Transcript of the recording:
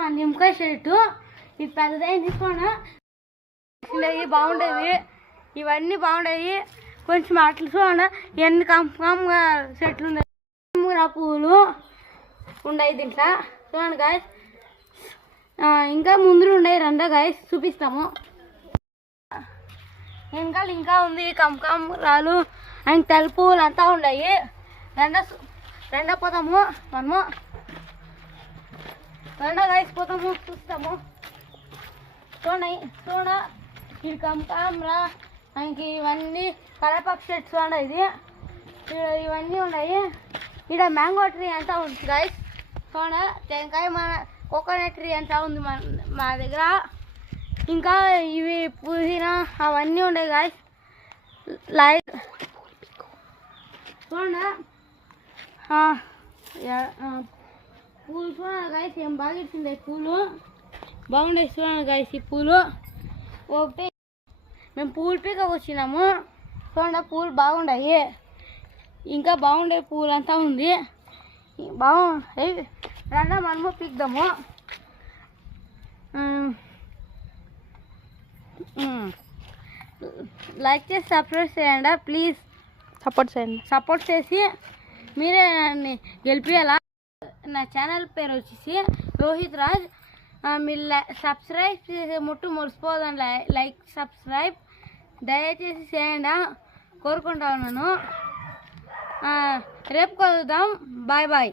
మా నిమ్మకాయ చెట్టు ఇది పెద్దదైన తీసుకోండి బాగుండేవి ఇవన్నీ బాగుండేవి కొంచెం అట్లు చూడండి ఎన్ని కంపగా చెట్లు ఉన్నాయి పువ్వులు ఉన్నాయి దీంట్లో చూడండి గాయస్ ఇంకా ముందు ఉన్నాయి రెండో గాయస్ చూపిస్తాము వెనకాల ఇంకా ఉంది కంరాలు అండ్ తెల్ల పువ్వులు అంతా ఉన్నాయి రెండో పోతాము మనము రెండో గాయస్ పోతాము చూస్తాము చూడ ఇది కంరా ఇంక ఇవన్నీ కరేపాకు చెట్స్ ఉన్నాయి ఇది ఇవన్నీ ఉన్నాయి ఇక్కడ మ్యాంగో ట్రీ అంతా ఉంది గాయస్ చూడ టెంకాయ మన కోకోనట్ ట్రీ అంతా ఉంది మా దగ్గర ఇంకా ఇవి పుదీనా అవన్నీ ఉన్నాయి గాయస్ లైక్ చూడ పూలు చూడండి గాయస్ ఏం బాగా ఇచ్చింది పూలు బాగుండేది చూడండి గాయస్ ఈ పూలు ఒకటి మేము పూలు పీక వచ్చినాము చూడండి పూలు బాగుండాయి ఇంకా బాగుండే పూలు అంతా ఉంది బాగుంటాయి రండి మనము పీకుదాము లైక్ చేసి సబ్స్క్రైబ్ చేయండి ప్లీజ్ సపోర్ట్ చేసి మీరే నన్ను గెలిపియాలా నా ఛానల్ పేరు వచ్చేసి రోహిత్ రాజ్ మీరు సబ్స్క్రైబ్ చేసే మురిసిపోదండి లైక్ సబ్స్క్రైబ్ దయచేసి చేయండి కోరుకుంటా ఉన్నాను రేపు కలుద్దాం బాయ్ బాయ్